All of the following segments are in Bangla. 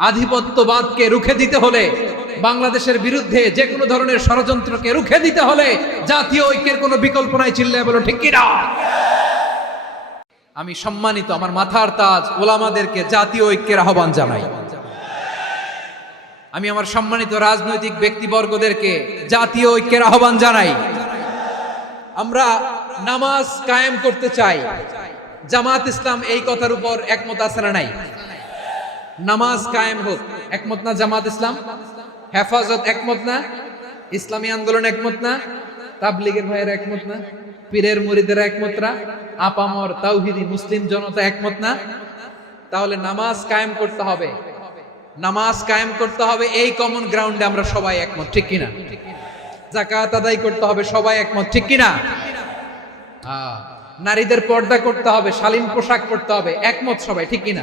আধিপত্যবাদকে রুখে দিতে হলে, বাংলাদেশের বিরুদ্ধে যে কোনো ধরনের ষড়যন্ত্রকে রুখে দিতে হলে জাতীয় ঐক্যের কোনো বিকল্প নাই চিল্লায় বলো ঠিক কিনা? আমি সম্মানিত আমার মাথার তাজ ওলামাদেরকে জাতীয় ঐক্যের আহ্বান জানাই। আমি আমার সম্মানিত রাজনৈতিক ব্যক্তিবর্গদেরকে জাতীয় ঐক্যের আহ্বান জানাই। আমরা নামাজ কায়েম করতে চাই। জামাত ইসলাম এই কথার উপর একমত না নাই? নামাজ কায়েম হোক। একমত না জামাত ইসলাম? হেফাজত একমত না? ইসলামী আন্দোলন একমত না? তাবলিগের ভাইয়ের একমত না? পীরের মুরিদের একমত না? আপামর তাওহিদি মুসলিম জনতা একমত না? তাহলে নামাজ কায়েম করতে হবে। নামাজ কায়েম করতে হবে এই কমন গ্রাউন্ডে আমরা সবাই একমত ঠিক কিনা? জাকাত আদায় করতে হবে সবাই একমত ঠিক কিনা? আহ, নারীদের পর্দা করতে হবে শালীন পোশাক পরতে হবে একমত সবাই ঠিক কিনা?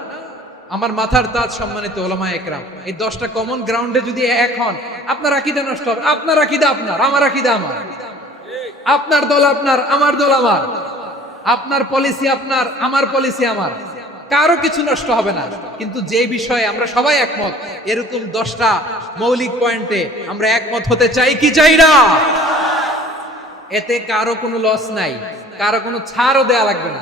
আমার মাথার তাজ সম্মানিত ওলামা একরাম, এই দশটা কমন গ্রাউন্ডে যদি এক হন, আপনার আকিদা নষ্ট হবে। আপনার আকিদা আপনার, আমার আকিদা আমার। আপনার দল আপনার, আমার দল আমার। আপনার পলিসি আপনার, আমার পলিসি আমার। কারও কিছু নষ্ট হবে না। কিন্তু যে বিষয়ে আমরা সবাই একমত, এরকম দশটা মৌলিক পয়েন্টে আমরা একমত হতে চাই কি চাই না? এতে কারও কোনো লস নাই, কারও কোনো ছাড়ও দেয়া লাগবে না।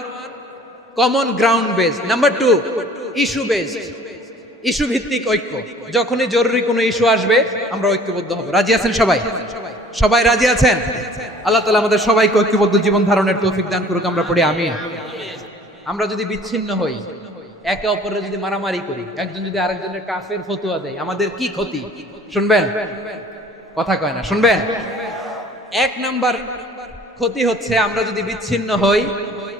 common ground base number two issue base issue ভিত্তিক ঐক্য. যখনই জরুরি কোনো ইস্যু আসবে, আমরা ঐক্যবদ্ধ হব। রাজি আছেন সবাই? সবাই রাজি আছেন? আল্লাহ তালা আমাদের সবাইকে ঐক্যবদ্ধ জীবন ধারণের তৌফিক দান করুক, আমরা পড়ি আমি আমরা যদি বিচ্ছিন্ন হই, একে অপরের যদি মারামারি করি, একজন যদি আরেকজনের কাফের ফতুয়া দেয়, আমাদের কি ক্ষতি? শুনবেন? কথা কয় না, শুনবেন? এক নাম্বার ক্ষতি হচ্ছে আমরা যদি বিচ্ছিন্ন হই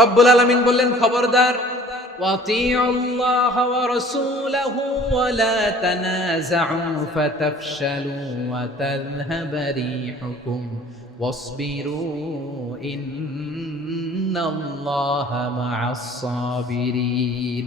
রব্বুল আলমিন বললেন খবরদার وَأَطِيعُوا اللَّهَ وَرَسُولَهُ وَلَا تَنَازَعُوا فَتَفْشَلُوا وَتَذْهَبَ رِيحُكُمْ وَاصْبِرُوا إِنَّ اللَّهَ مَعَ الصَّابِرِينَ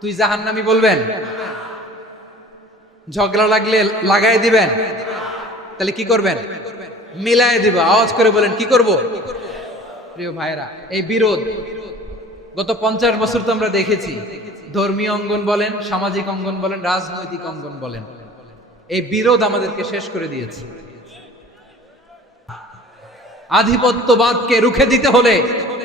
তুই জাহান্নামি বলবেন? ঝগড়া লাগলে লাগাই দিবেন। তাহলে কি করবেন? মিলাই দিব। আওয়াজ করে বলেন, কি করব? প্রিয় ভাইরা এই বিরোধ গত পঞ্চাশ বছর তো আমরা দেখেছি। ধর্মীয় অঙ্গন বলেন, সামাজিক অঙ্গন বলেন, রাজনৈতিক অঙ্গন বলেন। এই বিরোধ আমাদেরকে শেষ করে দিয়েছে। আধিপত্যবাদকে রুখে দিতে হলে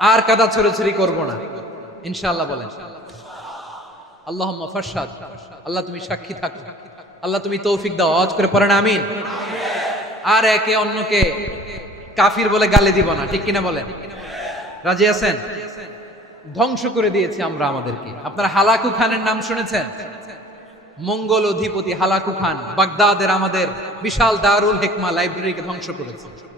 আর কাদা ছড়াছড়ি করব না। ইনশাআল্লাহ বলেন। আল্লাহ ফাসাদ আল্লাহ তুমি সাক্ষী থাকো। আল্লাহ তুমি তৌফিক দাও। আওয়াজ করে পড়েন, আমিন। আর একে অন্যকে কাফির বলে গালি দিব না, ঠিক কিনা বলেন? রাজি আছেন? ধ্বংস করে দিয়েছি আমরা আমাদেরকে। আপনারা হালাকু খানের নাম শুনেছেন? মঙ্গল অধিপতি হালাকু খান বাগদাদের আমাদের বিশাল দারুল হেকমা লাইব্রেরিকে ধ্বংস করেছে।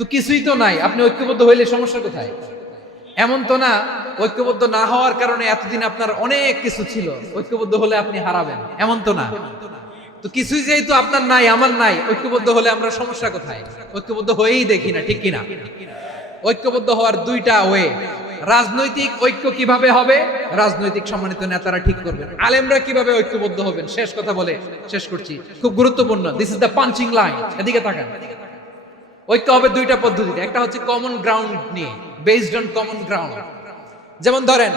তো কিছুই তো নাই। আপনি ঐক্যবদ্ধ হইলে সমস্যা কোথায়? এমন তো না, ঐক্যবদ্ধ না হওয়ার কারণে এতদিন আপনার অনেক কিছু ছিল। ঐক্যবদ্ধ হলে আপনি হারাবেন। এমন তো না। তো কিছুই যেহেতু আপনার নাই, আমার নাই, ঐক্যবদ্ধ হলে আমরা সমস্যা কোথায়? ঐক্যবদ্ধ হয়েই দেখি না, ঠিক কিনা? ঐক্যবদ্ধ হওয়ার দুইটা ওয়ে। রাজনৈতিক ঐক্য কীভাবে হবে? রাজনৈতিক সম্মানিত নেতারা ঠিক করবেন। আলেমরা কীভাবে ঐক্যবদ্ধ হবেন? শেষ কথা বলে শেষ করছি। খুব গুরুত্বপূর্ণ। This is the punching line এদিকে তাকান। ঐক্য হবে দুইটা পদ্ধতিতে। একটা হচ্ছে কমন গ্রাউন্ড নিয়ে বেসড অন কমন গ্রাউন্ড যেমন ধরেন